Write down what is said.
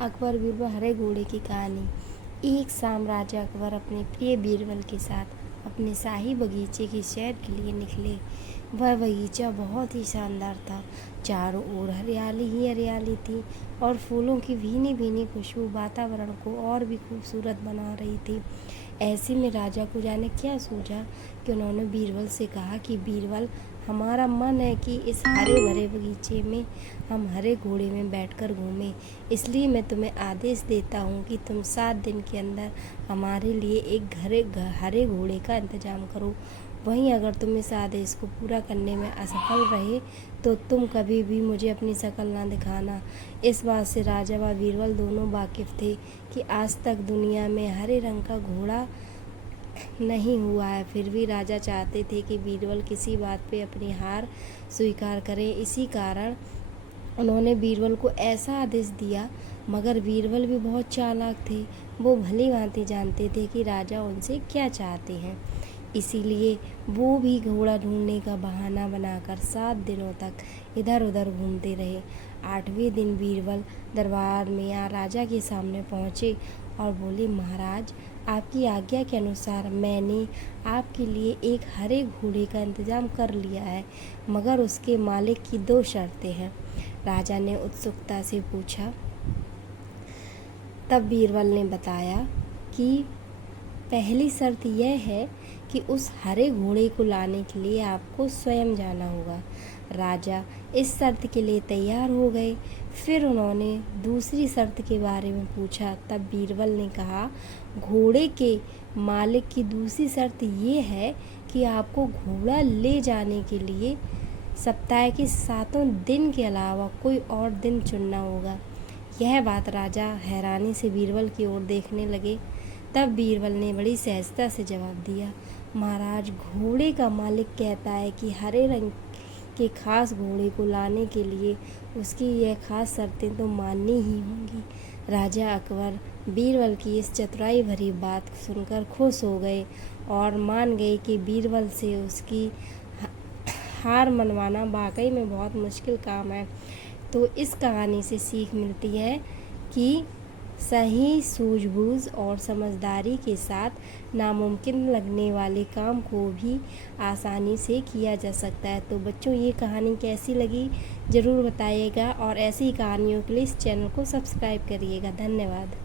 अकबर बीरबल हरे घोड़े की कहानी। एक शाम राजा अकबर अपने प्रिय बीरबल के साथ अपने शाही बगीचे की सैर के लिए निकले। वह बगीचा बहुत ही शानदार था। चारों ओर हरियाली ही हरियाली थी और फूलों की भीनी भीनी खुशबू वातावरण को और भी खूबसूरत बना रही थी। ऐसे में राजा को जाने क्या सूझा कि उन्होंने बीरबल से कहा कि बीरबल, हमारा मन है कि इस हरे भरे बगीचे में हम हरे घोड़े में बैठकर घूमें। इसलिए मैं तुम्हें आदेश देता हूँ कि तुम 7 दिन के अंदर हमारे लिए एक हरे घोड़े का इंतजाम करो। वहीं अगर तुम इस आदेश को पूरा करने में असफल रहे तो तुम कभी भी मुझे अपनी शक्ल ना दिखाना। इस बात से राजा व बीरबल दोनों वाकिफ थे कि आज तक दुनिया में हरे रंग का घोड़ा नहीं हुआ है। फिर भी राजा चाहते थे कि बीरबल किसी बात पे अपनी हार स्वीकार करें। इसी कारण उन्होंने बीरबल को ऐसा आदेश दिया, मगर बीरबल भी बहुत चालाक थे। वो भली भांति जानते थे कि राजा उनसे क्या चाहते हैं। इसीलिए वो भी घोड़ा ढूंढने का बहाना बनाकर 7 दिनों तक इधर उधर घूमते रहे। 8वें दिन बीरबल दरबार में या राजा के सामने पहुँचे और बोले, महाराज, आपकी आज्ञा के अनुसार मैंने आपके लिए एक हरे घोड़े का इंतजाम कर लिया है, मगर उसके मालिक की 2 शर्तें हैं। राजा ने उत्सुकता से पूछा। तब बीरबल ने बताया कि पहली शर्त यह है कि उस हरे घोड़े को लाने के लिए आपको स्वयं जाना होगा। राजा इस शर्त के लिए तैयार हो गए। फिर उन्होंने दूसरी शर्त के बारे में पूछा। तब बीरबल ने कहा, घोड़े के मालिक की दूसरी शर्त ये है कि आपको घोड़ा ले जाने के लिए सप्ताह के 7 दिन के अलावा कोई और दिन चुनना होगा। यह बात राजा हैरानी से बीरबल की ओर देखने लगे। तब बीरबल ने बड़ी सहजता से जवाब दिया, महाराज, घोड़े का मालिक कहता है कि हरे रंग के खास घोड़े को लाने के लिए उसकी यह खास शर्तें तो माननी ही होंगी। राजा अकबर बीरबल की इस चतुराई भरी बात सुनकर खुश हो गए और मान गए कि बीरबल से उसकी हार मनवाना वाकई में बहुत मुश्किल काम है। तो इस कहानी से सीख मिलती है कि सही सूझबूझ और समझदारी के साथ नामुमकिन लगने वाले काम को भी आसानी से किया जा सकता है। तो बच्चों, ये कहानी कैसी लगी ज़रूर बताइएगा और ऐसी कहानियों के लिए इस चैनल को सब्सक्राइब करिएगा। धन्यवाद।